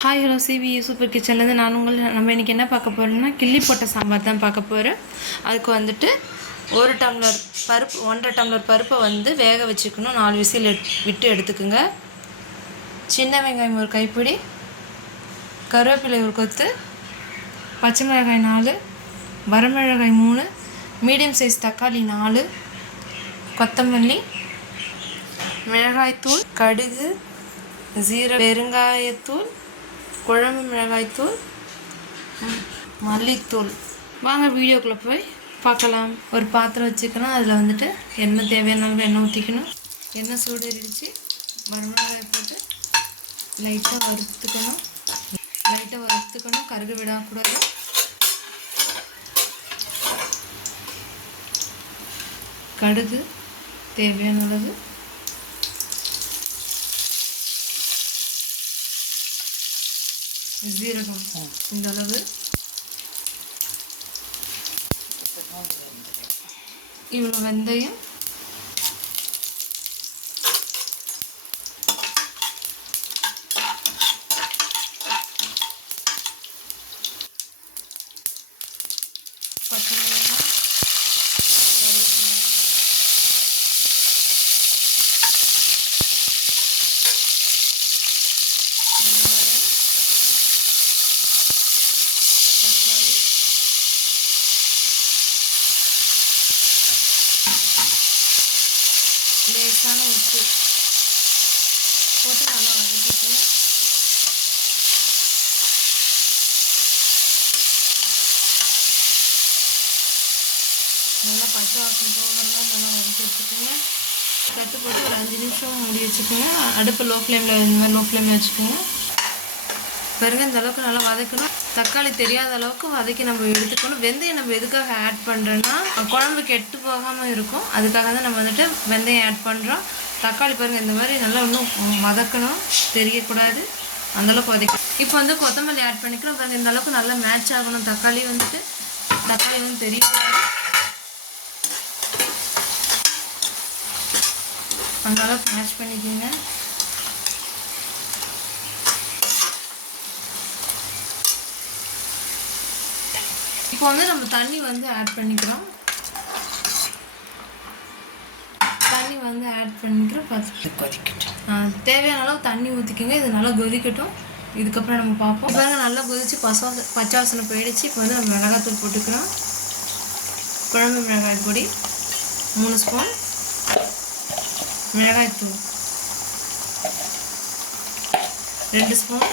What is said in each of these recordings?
Hi hello சிவி super கிச்சன்லேருந்து நான் உங்கள் நம்ம இன்றைக்கி என்ன பார்க்க போகிறோம்னா கிள்ளி போட்ட சாம்பார் தான் பார்க்க போகிறோம் அதுக்கு வந்துட்டு ஒரு டம்ளர் பருப்பு ஒன்றரை டம்ளர் பருப்பை வந்து வேக வச்சுக்கணும். நாலு விசில் விட்டு எடுத்துக்கோங்க. சின்ன வெங்காயம் ஒரு கைப்பிடி கருவேப்பிலை ஒரு கொத்து பச்சை மிளகாய் நாலு வரமிளகாய் மூணு மீடியம் சைஸ் தக்காளி நாலு கொத்தமல்லி மிளகாய்த்தூள் கடுகு ஜீர பெருங்காயத்தூள் குழம்பு மிளகாய்த்தூள் மல்லித்தூள். வாங்க வீடியோக்குள்ளே போய் பார்க்கலாம். ஒரு பாத்திரம் வச்சுக்கணும். அதில் வந்துட்டு எண்ணெய் தேவையான எண்ணெய் ஊற்றிக்கணும் எண்ணெய் சூடு இருந்துச்சு வரமிளகாய் போட்டு லைட்டாக வறுத்துக்கணும். லைட்டாக வறுத்துக்கணும். கருகு விடக்கூடாது. கடுகு தேவையான அளவு. ஜீரகம் இந்த அளவு இவ்வளோ வெந்தயம் பச்சை மிளகாய் லேசான உப்பு போட்டு நல்லா வதக்கிக்கணும் நல்லா பச்சை வாசனை போகிற நல்லா வதக்கி வச்சுக்கோங்க தட்டு போட்டு ஒரு அஞ்சு நிமிஷம் மூடி வச்சுக்கோங்க அடுப்பு லோ ஃப்ளேமில் இந்த மாதிரி லோ ஃப்ளேமில் வச்சுக்கோங்க பாருங்க இந்த அளவுக்கு நல்லா வதக்கணும். தக்காளி தெரியாத அளவுக்கு வதக்கி நம்ம எடுத்துக்கணும். வெந்தயம் நம்ம எதுக்காக ஆட் பண்ணுறோன்னா குழம்பு கெட்டு போகாமல் இருக்கும். அதுக்காக தான் நம்ம வந்துட்டு வெந்தயம் ஆட் பண்ணுறோம் தக்காளி பாருங்கள் இந்த மாதிரி நல்லா இன்னும் வதக்கணும். தெரியக்கூடாது. அந்தளவுக்கு வதக்கணும். இப்போ வந்து கொத்தமல்லி ஆட் பண்ணிக்கிறோம். பாருங்கள் இந்த அளவுக்கு நல்லா மேட்ச் ஆகணும். தக்காளி வந்துட்டு தக்காளி வந்து தெரியக்கூடாது. அந்த அளவுக்கு மேட்ச் பண்ணிக்கோங்க. வந்து நம்ம தண்ணி வந்து ஆட் பண்ணிக்கிறோம். தண்ணி வந்து ஆட் பண்ணிக்கிறோம் பார்த்து கொதிக்கட்டும். தேவையான அளவு தண்ணி ஊற்றிக்கோங்க இது நல்லா கொதிக்கட்டும். இதுக்கப்புறம் நம்ம பார்ப்போம். பாருங்க நல்லா கொதிச்சு பசா பச்சை வாசனை போயிடுச்சு. இப்போ வந்து நம்ம மிளகாத்தூள் போட்டுக்கிறோம். குழம்பு மிளகாய் பொடி. மூணு ஸ்பூன் மிளகாய்த்தூள் ரெண்டு ஸ்பூன்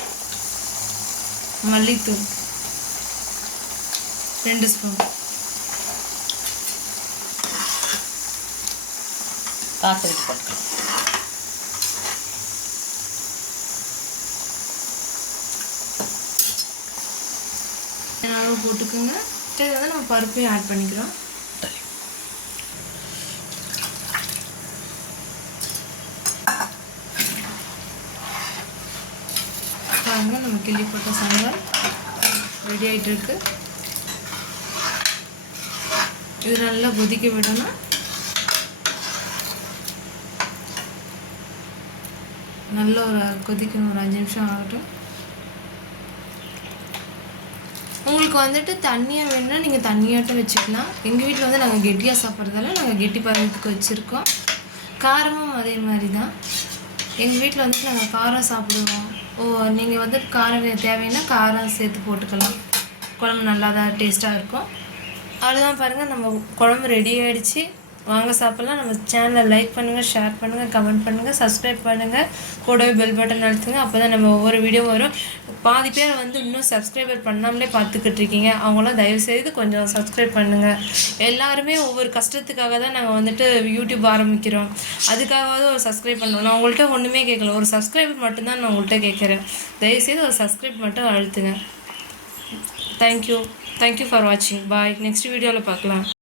மல்லித்தூள். ரெண்டு ஸ்பூன். பார்த்துக்கிட்டு போட்டுக்கலாம் அளவு போட்டுக்கோங்க. இது வந்து நம்ம பருப்பையும் ஆட் பண்ணிக்கிறோம். பாருங்க நம்ம கிள்ளி போட்ட சாம்பார் ரெடி ஆகிட்டு இருக்கு. இது நல்லா கொதிக்க விடணும். நல்ல ஒரு கொதிக்கணும் ஒரு அஞ்சு நிமிஷம் ஆகட்டும். உங்களுக்கு வந்துட்டு தண்ணியாக வேணும்னா நீங்கள் தண்ணியாட்டும் வச்சுக்கலாம். எங்கள் வீட்டில் வந்து நாங்கள் கெட்டியாக சாப்பிட்றதால நாங்கள் கெட்டி பதத்துக்கு வச்சுருக்கோம். காரமும் அதே மாதிரி தான் எங்கள் வீட்டில் வந்துட்டு நாங்கள் காரம் சாப்பிடுவோம். ஓ நீங்கள் வந்து காரம் தேவைன்னா காரம் சேர்த்து போட்டுக்கலாம். குழம்பு நல்லா தான் டேஸ்ட்டாக இருக்கும். அவ்வளோதான் பாருங்கள் நம்ம குழம்பு ரெடி ஆகிடுச்சு வாங்க சாப்பிட்லாம். நம்ம சேனலை லைக் பண்ணுங்கள் ஷேர் பண்ணுங்கள் கமெண்ட் பண்ணுங்கள் சப்ஸ்கிரைப் பண்ணுங்கள் கூடவே பெல் பட்டன் அழுத்துங்க. அப்போ தான் நம்ம ஒவ்வொரு வீடியோ வரும். பாதி பேர் வந்து இன்னும் சப்ஸ்கிரைபர் பண்ணாமலே பார்த்துக்கிட்டு இருக்கீங்க. அவங்களாம் தயவுசெய்து கொஞ்சம் சப்ஸ்கிரைப் பண்ணுங்கள் எல்லாருமே ஒவ்வொரு கஷ்டத்துக்காக தான் நாங்கள் வந்துட்டு யூடியூப் ஆரம்பிக்கிறோம். அதுக்காகவாவது ஒரு சப்ஸ்கிரைப் பண்ணணும். நான் உங்கள்கிட்ட ஒன்றுமே கேட்கல ஒரு சப்ஸ்கிரைபர் மட்டும்தான் நான் உங்கள்கிட்ட கேட்குறேன் தயவுசெய்து ஒரு சப்ஸ்கிரைப் மட்டும் அழுத்துங்க. தேங்க்யூ தேங்க்யூ ஃபார் வாட்சிங் பாய் நெக்ஸ்ட் வீடியோவில் பார்க்கலாம்.